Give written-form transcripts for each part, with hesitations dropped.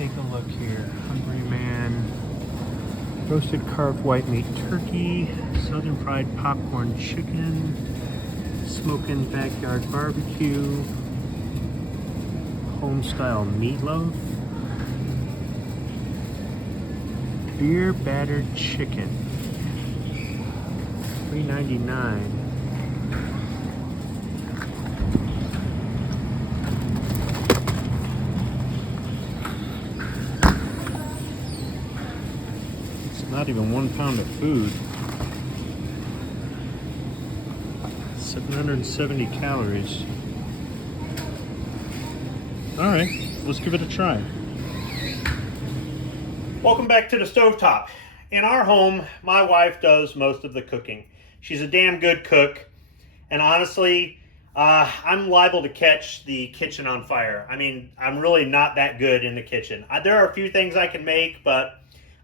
take a look here. Hungry Man, roasted carved white meat turkey, southern fried popcorn chicken, smoking backyard barbecue, home style meatloaf, beer battered chicken, $3.99. Not even 1 pound of food. 770 calories. Alright, let's give it a try. Welcome back to the stovetop. In our home, my wife does most of the cooking. She's a damn good cook, and honestly, I'm liable to catch the kitchen on fire. I mean, I'm really not that good in the kitchen. There are a few things I can make, but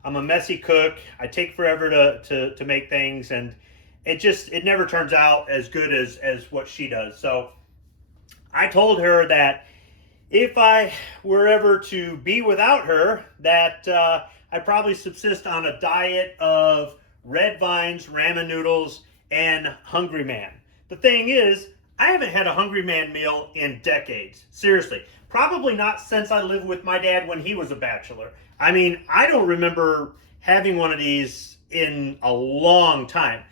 I'm a messy cook. I take forever to make things, and it never turns out as good as what she does. So I told her that if I were ever to be without her, that I'd probably subsist on a diet of red vines, ramen noodles, and Hungry Man. The thing is, I haven't had a Hungry Man meal in decades. Seriously. Probably not since I lived with my dad when he was a bachelor. I mean, I don't remember having one of these in a long time.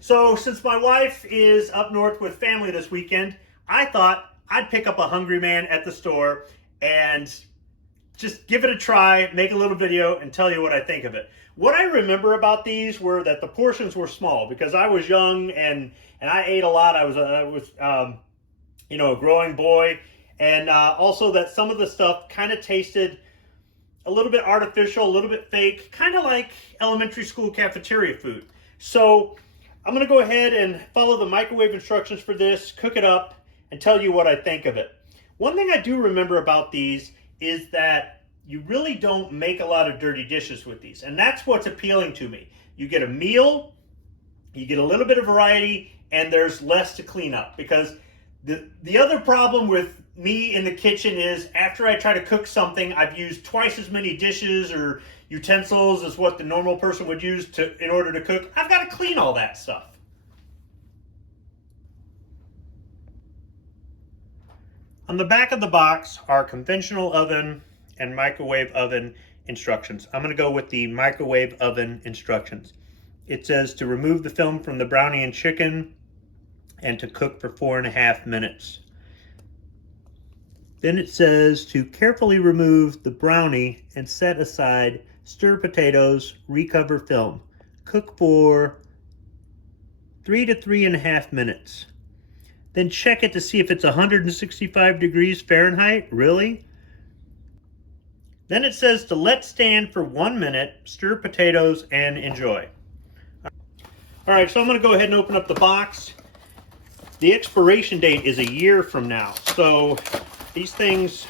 So since my wife is up north with family this weekend, I thought I'd pick up a Hungry Man at the store and just give it a try, make a little video, and tell you what I think of it. What I remember about these were that the portions were small because I was young and I ate a lot. I was a growing boy. And also that some of the stuff kind of tasted a little bit artificial, a little bit fake, kind of like elementary school cafeteria food. So I'm going to go ahead and follow the microwave instructions for this, cook it up, and tell you what I think of it. One thing I do remember about these is that you really don't make a lot of dirty dishes with these. And that's what's appealing to me. You get a meal, you get a little bit of variety, and there's less to clean up. Because the other problem with me in the kitchen is after I try to cook something, I've used twice as many dishes or utensils as what the normal person would use in order to cook. I've got to clean all that stuff. On the back of the box are conventional oven and microwave oven instructions. I'm going to go with the microwave oven instructions. It says to remove the film from the brownie and chicken and to cook for 4.5 minutes. Then it says to carefully remove the brownie and set aside, stir potatoes, recover film. Cook for 3 to 3.5 minutes. Then check it to see if it's 165 degrees Fahrenheit. Really? Then it says to let stand for 1 minute, stir potatoes, and enjoy. All right, so I'm going to go ahead and open up the box. The expiration date is a year from now, so these things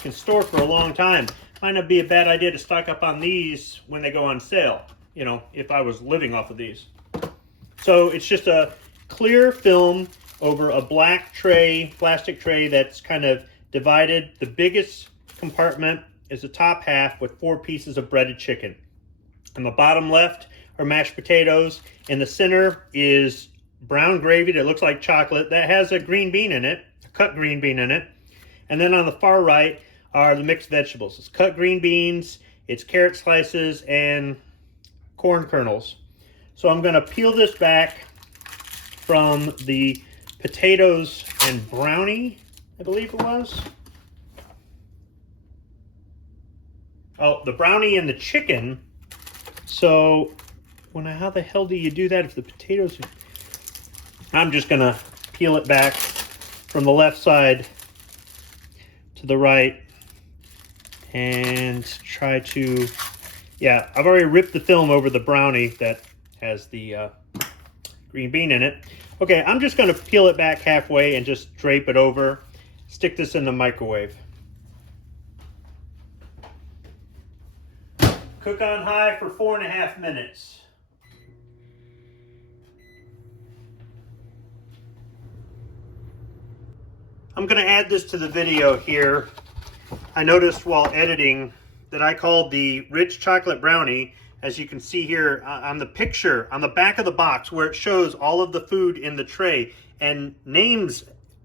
can store for a long time. Might not be a bad idea to stock up on these when they go on sale, you know, if I was living off of these. So it's just a clear film over a black tray, plastic tray that's kind of divided. The biggest compartment is the top half with 4 pieces of breaded chicken. On the bottom left are mashed potatoes. In the center is brown gravy that looks like chocolate that has a green bean in it, a cut green bean in it. And then on the far right are the mixed vegetables. It's cut green beans, it's carrot slices, and corn kernels. So I'm going to peel this back from the potatoes and brownie, I believe it was. Oh, the brownie and the chicken. So how the hell do you do that if the potatoes... I'm just going to peel it back from the left side to the right and try to... Yeah, I've already ripped the film over the brownie that has the green bean in it. Okay, I'm just going to peel it back halfway and just drape it over. Stick this in the microwave. Cook on high for 4.5 minutes. I'm going to add this to the video here. I noticed while editing that I called the rich chocolate brownie, as you can see here on the picture on the back of the box where it shows all of the food in the tray and names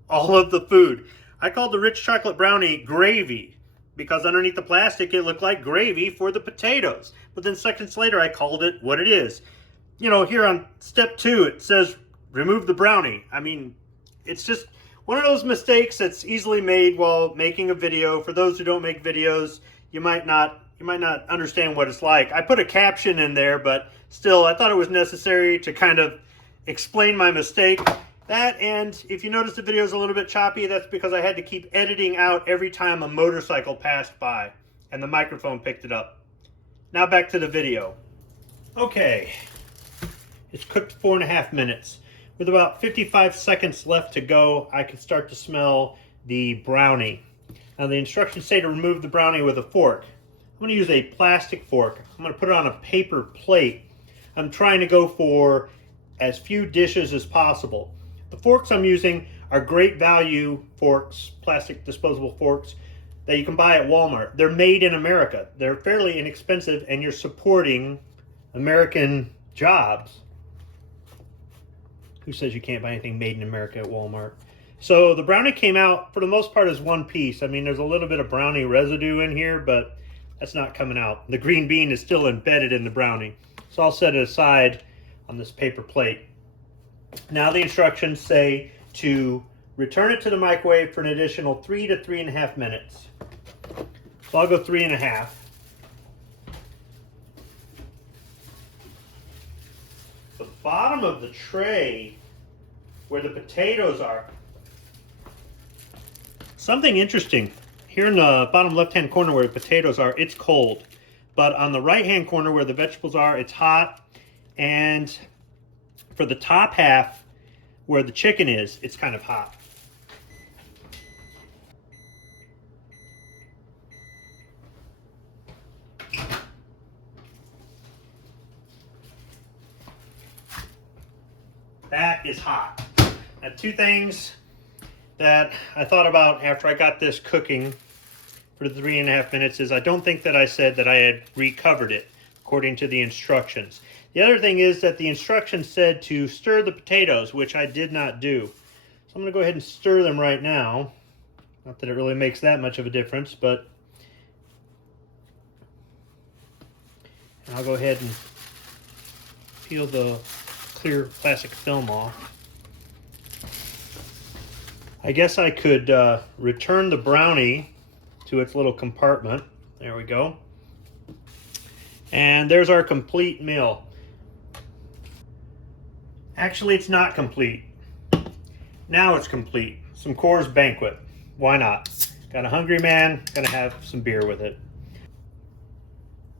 all of the food. I called the rich chocolate brownie gravy because underneath the plastic it looked like gravy for the potatoes. But then seconds later I called it what it is. You know, here on step 2 it says remove the brownie. I mean, it's just one of those mistakes that's easily made while making a video. For those who don't make videos, you might not understand what it's like. I put a caption in there, but still I thought it was necessary to kind of explain my mistake. That, and if you notice the video is a little bit choppy, that's because I had to keep editing out every time a motorcycle passed by and the microphone picked it up. Now back to the video. Okay, it's cooked 4.5 minutes. With about 55 seconds left to go, I can start to smell the brownie. Now the instructions say to remove the brownie with a fork. I'm going to use a plastic fork. I'm going to put it on a paper plate. I'm trying to go for as few dishes as possible. The forks I'm using are great value forks, plastic disposable forks that you can buy at Walmart. They're made in America. They're fairly inexpensive and you're supporting American jobs. Who says you can't buy anything made in America at Walmart? So the brownie came out for the most part as one piece. I mean, there's a little bit of brownie residue in here, but that's not coming out. The green bean is still embedded in the brownie. So I'll set it aside on this paper plate. Now the instructions say to return it to the microwave for an additional 3 to 3.5 minutes. So I'll go 3.5. The bottom of the tray where the potatoes are. Something interesting. Here in the bottom left-hand corner where the potatoes are, it's cold. But on the right-hand corner where the vegetables are, it's hot. And for the top half where the chicken is, it's kind of hot. That is hot. Now, 2 things that I thought about after I got this cooking for the 3.5 minutes is I don't think that I said that I had recovered it according to the instructions. The other thing is that the instructions said to stir the potatoes, which I did not do. So I'm going to go ahead and stir them right now. Not that it really makes that much of a difference, but I'll go ahead and peel the clear plastic film off. I guess I could return the brownie to its little compartment. There we go. And there's our complete meal. Actually, it's not complete. Now it's complete. Some Coors Banquet. Why not? Got a hungry man, gonna have some beer with it.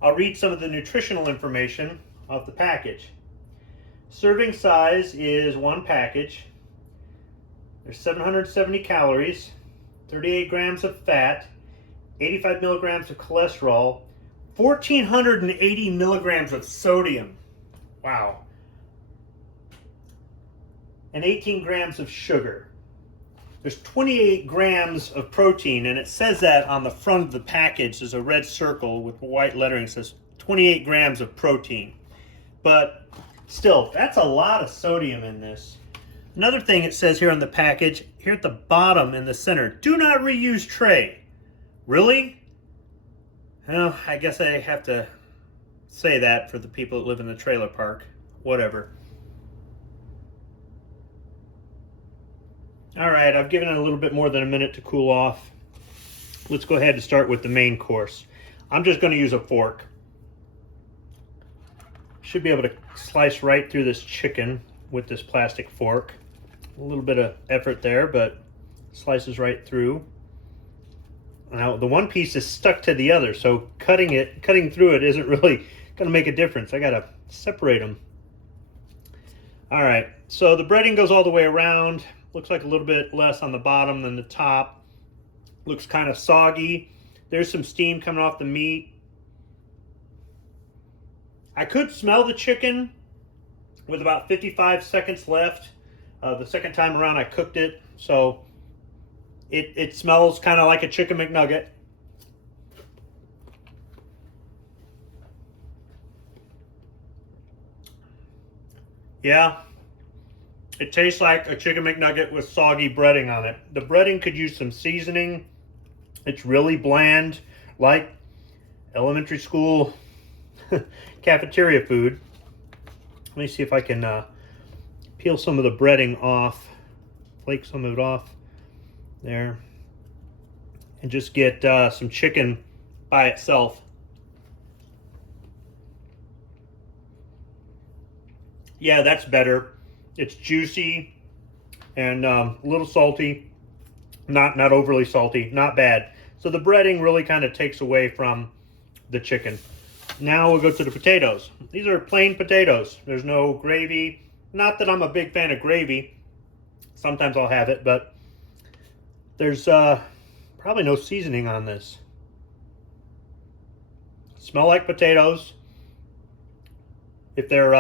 I'll read some of the nutritional information of the package. Serving size is 1 package. There's 770 calories, 38 grams of fat, 85 milligrams of cholesterol, 1,480 milligrams of sodium. Wow. And 18 grams of sugar. There's 28 grams of protein, and it says that on the front of the package. There's a red circle with white lettering that says 28 grams of protein. But still, that's a lot of sodium in this. Another thing it says here on the package, here at the bottom in the center, do not reuse tray. Really? Well, I guess I have to say that for the people that live in the trailer park. Whatever. All right, I've given it a little bit more than a minute to cool off. Let's go ahead and start with the main course. I'm just going to use a fork. Should be able to slice right through this chicken with this plastic fork. A little bit of effort there, but slices right through. Now the one piece is stuck to the other, so cutting through it isn't really going to make a difference. I got to separate them. All right, so the breading goes all the way around. Looks like a little bit less on the bottom than the top. Looks kind of soggy. There's some steam coming off the meat. I could smell the chicken with about 55 seconds left. The second time around I cooked it, so it smells kind of like a chicken McNugget. Yeah, it tastes like a chicken McNugget with soggy breading on it. The breading could use some seasoning. It's really bland, like elementary school cafeteria food. Let me see if I can peel some of the breading off, flake some of it off there, and just get some chicken by itself. Yeah, that's better. It's juicy and a little salty, not overly salty, not bad. So the breading really kind of takes away from the chicken. Now we'll go to the potatoes. These are plain potatoes. There's no gravy. Not that I'm a big fan of gravy. Sometimes I'll have it, but there's probably no seasoning on this. Smell like potatoes. If they're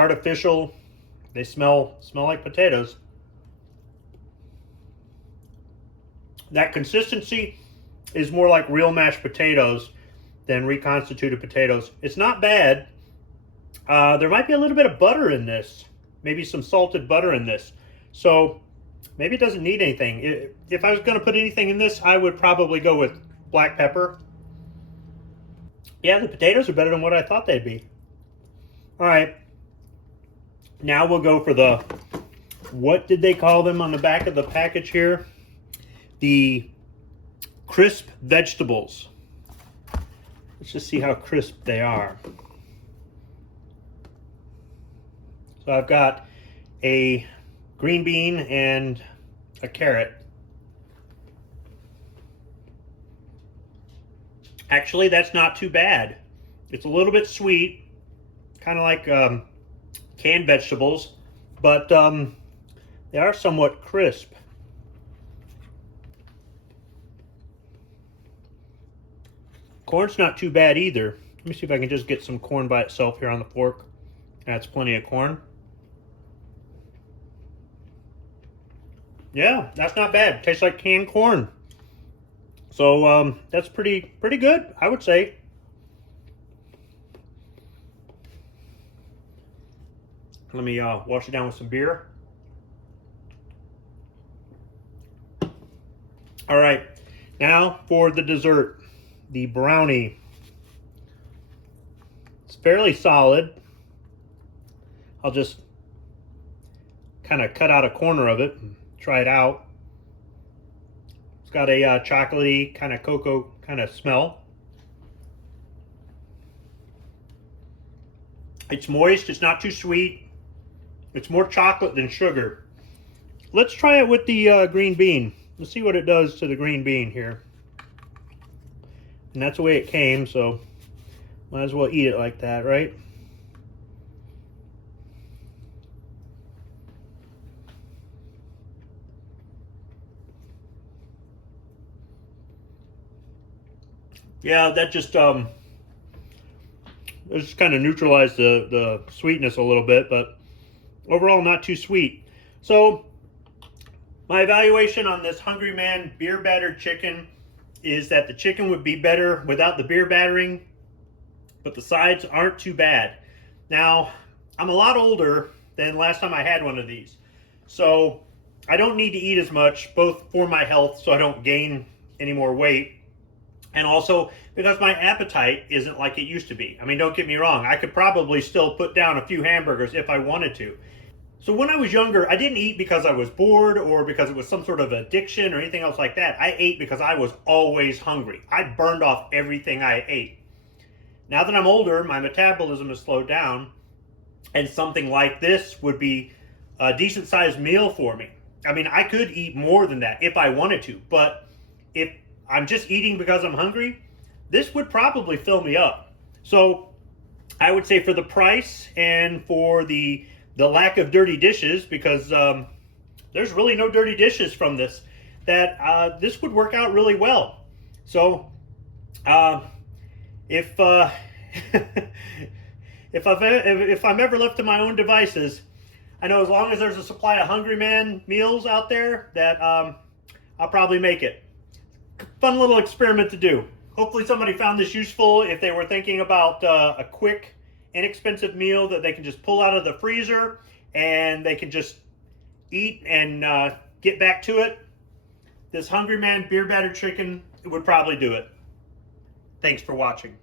artificial, they smell like potatoes. That consistency is more like real mashed potatoes than reconstituted potatoes. It's not bad. There might be a little bit of butter in this, maybe some salted butter in this. So maybe it doesn't need anything. If I was going to put anything in this, I would probably go with black pepper. Yeah, the potatoes are better than what I thought they'd be. All right. Now we'll go for the, what did they call them on the back of the package here? The crisp vegetables. Let's just see how crisp they are. So I've got a green bean and a carrot. Actually, that's not too bad. It's a little bit sweet, kind of like canned vegetables, but they are somewhat crisp. Corn's not too bad either. Let me see if I can just get some corn by itself here on the fork. That's plenty of corn. Yeah, that's not bad. Tastes like canned corn. So that's pretty good, I would say. Let me wash it down with some beer. All right, now for the dessert, the brownie. It's fairly solid. I'll just kind of cut out a corner of it and try it out. It's got a chocolatey kind of cocoa kind of smell. It's moist, it's not too sweet. It's more chocolate than sugar. Let's try it with the green bean. Let's see what it does to the green bean here. And that's the way it came, so might as well eat it like that, right? Yeah, that just kind of neutralized the sweetness a little bit, but overall not too sweet. So my evaluation on this Hungry Man beer battered chicken is that the chicken would be better without the beer battering, but the sides aren't too bad. Now, I'm a lot older than last time I had one of these, so I don't need to eat as much, both for my health so I don't gain any more weight, and also because my appetite isn't like it used to be. I mean, don't get me wrong, I could probably still put down a few hamburgers if I wanted to. So when I was younger, I didn't eat because I was bored or because it was some sort of addiction or anything else like that. I ate because I was always hungry. I burned off everything I ate. Now that I'm older, my metabolism has slowed down, and something like this would be a decent sized meal for me. I mean, I could eat more than that if I wanted to, but if I'm just eating because I'm hungry, this would probably fill me up. So I would say for the price and for the lack of dirty dishes, because there's really no dirty dishes from this, that this would work out really well. So if if I'm ever left to my own devices, I know as long as there's a supply of Hungry Man meals out there, that I'll probably make it. Fun little experiment to do. Hopefully somebody found this useful if they were thinking about a quick inexpensive meal that they can just pull out of the freezer and they can just eat and get back to it, this Hungry Man beer battered chicken would probably do it. Thanks for watching.